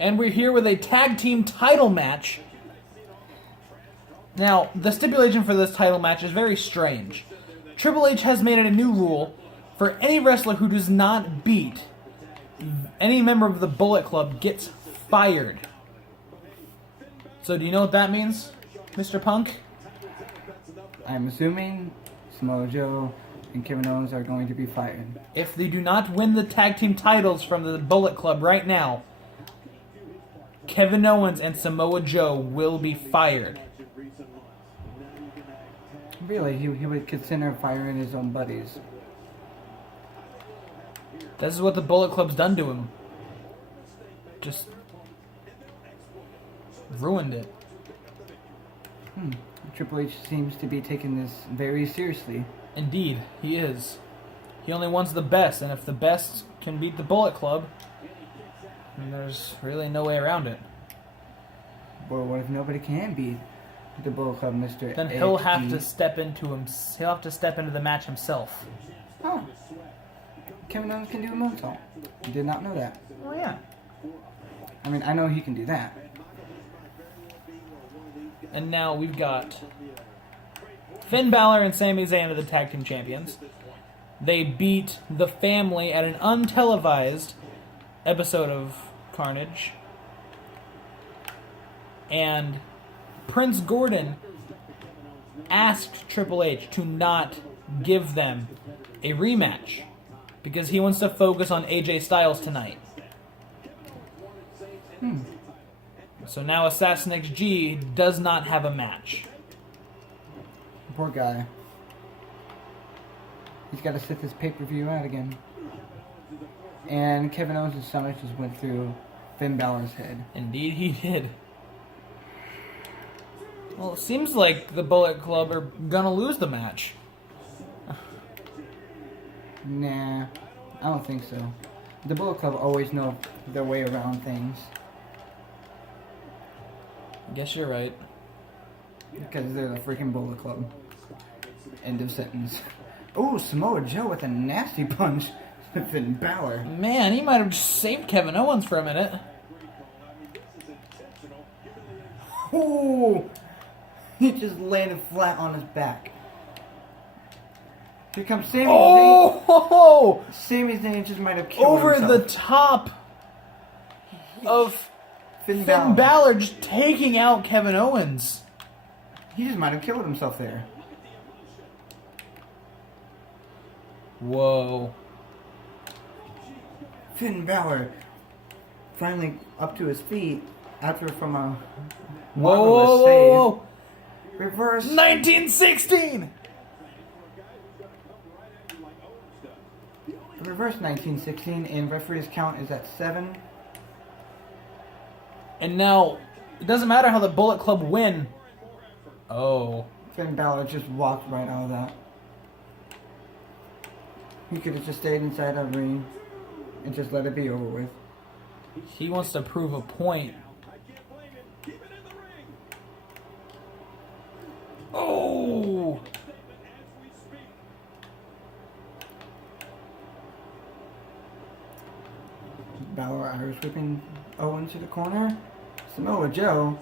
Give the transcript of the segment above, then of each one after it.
And we're here with a tag team title match. Now, the stipulation for this title match is very strange. Triple H has made it a new rule for any wrestler who does not beat any member of the Bullet Club gets fired. So do you know what that means, Mr. Punk? I'm assuming Samoa Joe and Kevin Owens are going to be fired. If they do not win the tag team titles from the Bullet Club right now, Kevin Owens and Samoa Joe will be fired. Really, he would consider firing his own buddies. This is what the Bullet Club's done to him. Just ruined it. Triple H seems to be taking this very seriously. Indeed, he is. He only wants the best, and if the best can beat the Bullet Club, then there's really no way around it. Well, what if nobody can beat the Bullet Club, Mr. Then he'll have to step into the match himself. Oh. Kevin Owens can do a moonsault. I did not know that. Oh yeah. I mean, I know he can do that. And now we've got Finn Bálor and Sami Zayne are the tag team champions. They beat the Family at an untelevised episode of Carnage. And Prince Gordon asked Triple H to not give them a rematch because he wants to focus on AJ Styles tonight. So now Assassin XG does not have a match. Poor guy. He's got to sit this pay-per-view out again. And Kevin Owens' stomach just went through Finn Balor's head. Indeed he did. Well, it seems like the Bullet Club are gonna lose the match. Nah, I don't think so. The Bullet Club always know their way around things. I guess you're right. Because they're the freaking Bullet Club. End of sentence. Oh, Samoa Joe with a nasty punch to Finn Balor. Man, he might have just saved Kevin Owens for a minute. Oh! He just landed flat on his back. Here comes Sami Zayn. Sami Zayn just might have killed over himself. the top of Finn Balor just taking out Kevin Owens. He just might have killed himself there. Whoa. Finn Balor finally up to his feet after from a Whoa. save. Reverse 1916! Reverse 1916, and referee's count is at 7. And now, it doesn't matter how the Bullet Club win. Oh. Finn Balor just walked right out of that. He could have just stayed inside that ring and just let it be over with. He wants to prove a point. Oh! Balor Irish whipping Owens to the corner. Samoa Joe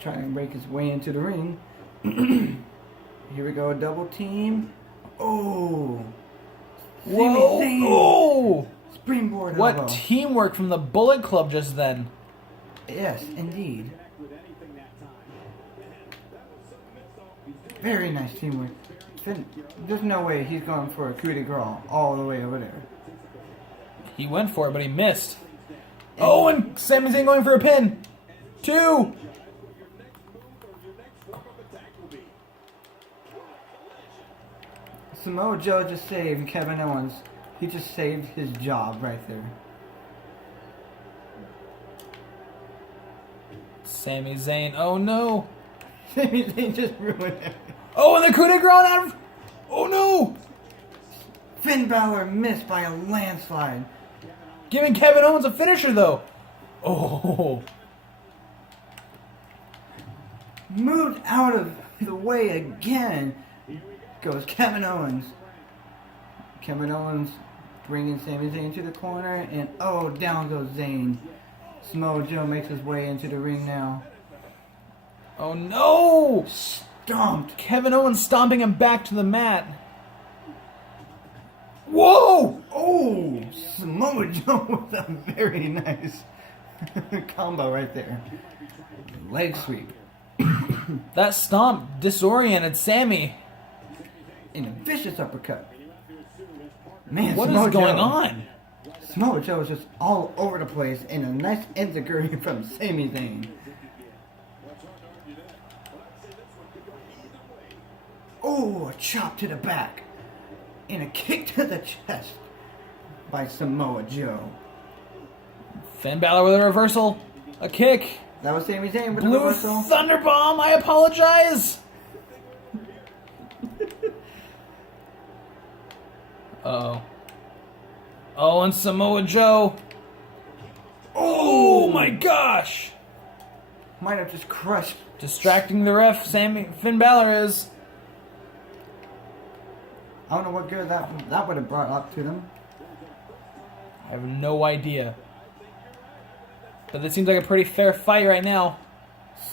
trying to break his way into the ring. Here we go, a double team. Oh! Whoa! Oh! Springboard What elbow. teamwork from the Bullet Club just then. Yes, indeed. Very nice teamwork. There's no way he's going for a coup de grace all the way over there. He went for it, but he missed. Oh, and Sami Zayn going for a pin. 2. Samoa Joe just saved Kevin Owens. He just saved his job right there. Sami Zayn. Oh no. Sami Zayn just ruined everything. Oh, and the coup de grace out of. Oh no. Finn Balor missed by a landslide. Giving Kevin Owens a finisher though. Oh. Moved out of the way again. Goes Kevin Owens. Kevin Owens bringing Sami Zayn to the corner, and oh, down goes Zayne. Samoa Joe makes his way into the ring now. Oh no! Stomped. Kevin Owens stomping him back to the mat. Whoa! Oh, Samoa Joe with a very nice combo right there. Leg sweep. That stomp disoriented Sami. And a vicious uppercut. Man, What Samoa is going Joe. on? Samoa Joe is just all over the place and a nice enziguri from Sami Zayne. Oh, a chop to the back. And a kick to the chest by Samoa Joe. Finn Bálor with a reversal. A kick. That was Sami Zayn with the Blue reversal. Thunderbomb, I apologize. Uh-oh. Oh, and Samoa Joe. Oh my gosh. Might have just crushed. Distracting the ref, Finn Bálor is. I don't know what good that would have brought up to them. I have no idea. But this seems like a pretty fair fight right now.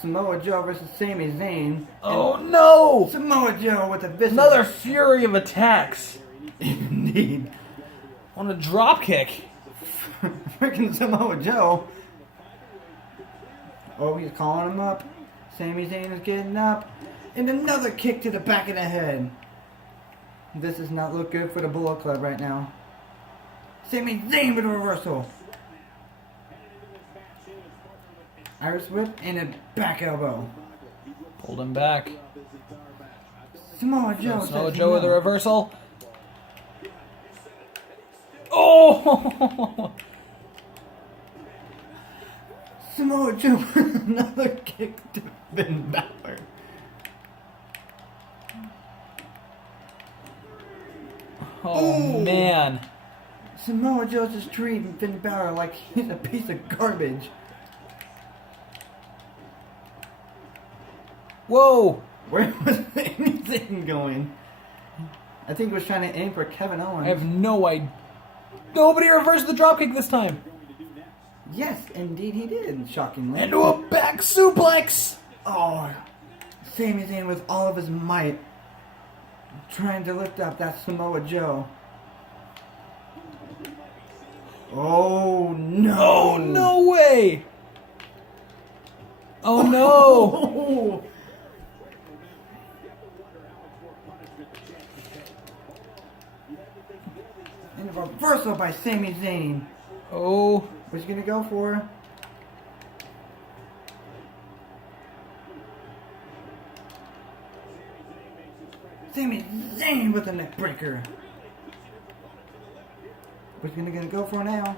Samoa Joe versus Sami Zayn. Oh no! Samoa Joe with a vicious... Another flurry of attacks. Indeed. On a drop kick. Freaking Samoa Joe. Oh, he's calling him up. Sami Zayn is getting up. And another kick to the back of the head. This does not look good for the Bullet Club right now. Sami Zayn with a reversal. Irish whip and a back elbow. Pulled him back. Samoa Joe. Samoa Joe with a reversal. Oh! Samoa Joe with another kick to Finn Bálor. Oh, man. Samoa Joe's just treating Finn Bálor like he's a piece of garbage. Whoa! Where was anything going? I think he was trying to aim for Kevin Owens. I have no idea. Nobody reversed the dropkick this time. Yes, indeed he did, shockingly. Into a back suplex. Oh, Sami Zayn with all of his might, trying to lift up that Samoa Joe. Oh no! Oh, no way! Oh no! And a reversal by Sami Zayn. Oh. What's he gonna go for? Sami Zayn with a neck breaker. What's he gonna go for now?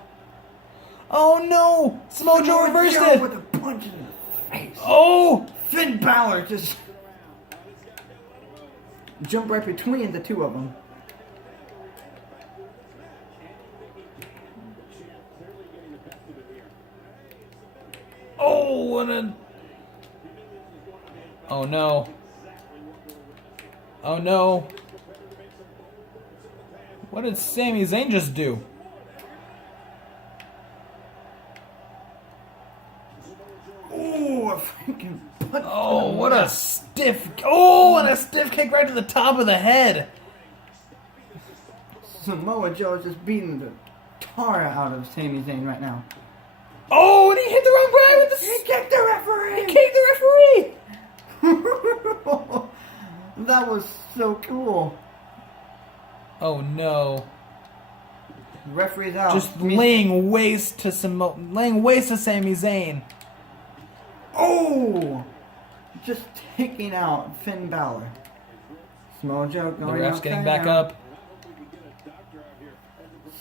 Oh no! Samoa Joe reversed Joe it! with a punch in the face. Oh! Finn Bálor just jumped right between the two of them. Oh, what a... Oh no. Oh no. What did Sami Zayn just do? Ooh, a freaking punch. Oh, what a stiff... Oh, and a stiff kick right to the top of the head. Samoa Joe is just beating the tar out of Sami Zayn right now. Oh, and he hit the wrong guy with the... He kicked the referee! He kicked the referee! That was so cool. Oh no. The referee's out. Just laying waste to Sami Zayn. Oh! Just taking out Finn Bálor. Small joke. The Going ref's out getting timeout. back up.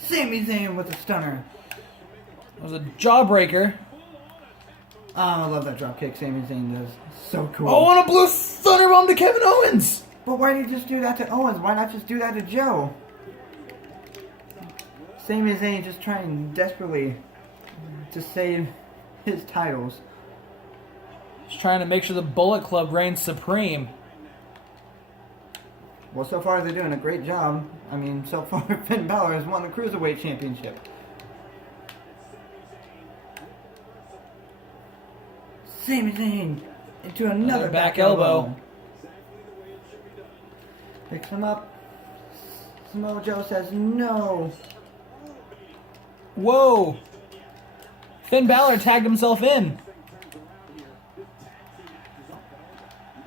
Sami Zayn with a stunner. It was a jawbreaker. Oh, I love that drop kick Sami Zayn does. So cool. Oh, and a blue thunderbomb to Kevin Owens. But why did you just do that to Owens? Why not just do that to Joe? Sami Zayn just trying desperately to save his titles. Just trying to make sure the Bullet Club reigns supreme. Well, so far they're doing a great job. I mean, so far Finn Bálor has won the Cruiserweight Championship. Sami Zayne into another back elbow. Picks him up. Samoa Joe says no. Whoa! Finn Bálor tagged himself in.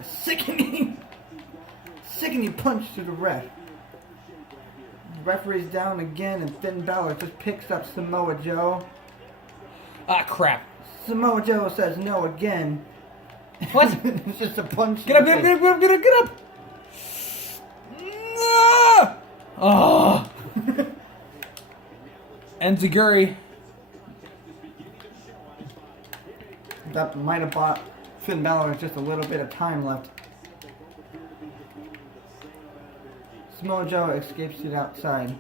Sickening punch to the ref. The referee's down again, and Finn Bálor just picks up Samoa Joe. Ah, crap. Samoa Joe says no again. What? It's just a punch. Get up, get up, get up, get up, get up! Ah! Oh! Enziguri. That might have bought Finn Bálor just a little bit of time left. Samoa Joe escapes to the outside.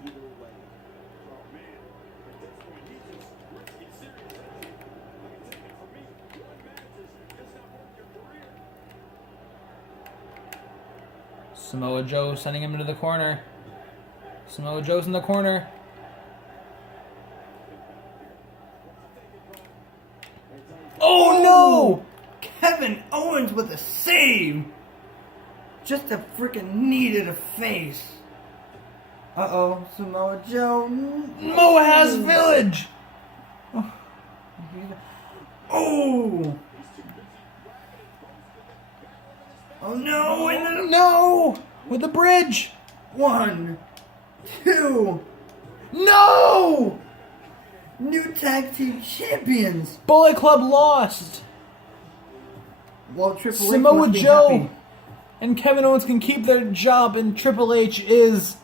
Samoa Joe sending him into the corner. Samoa Joe's in the corner. Oh no! Kevin Owens with a save! Just a freaking knee to the face. Uh-oh, Samoa Joe. Mohas Village! Oh! Oh no! No! With the bridge! 1, 2. No! New tag team champions. Bullet Club lost. Well, Triple H Samoa must be Joe happy. and Kevin Owens can keep their job, and Triple H is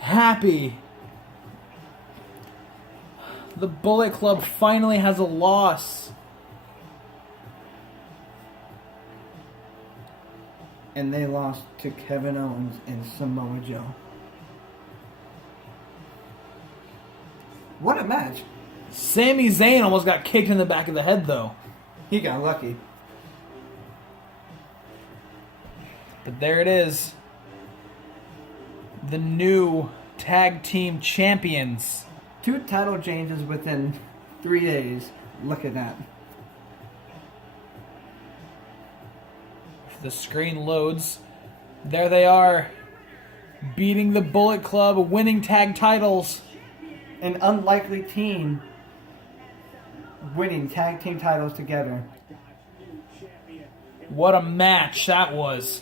happy. The Bullet Club finally has a loss. And they lost to Kevin Owens and Samoa Joe. What a match. Sami Zayne almost got kicked in the back of the head, though. He got lucky. But there it is. The new tag team champions. 2 title changes within 3 days. Look at that. If the screen loads, there they are. Beating the Bullet Club, winning tag titles. An unlikely team winning tag team titles together. What a match that was.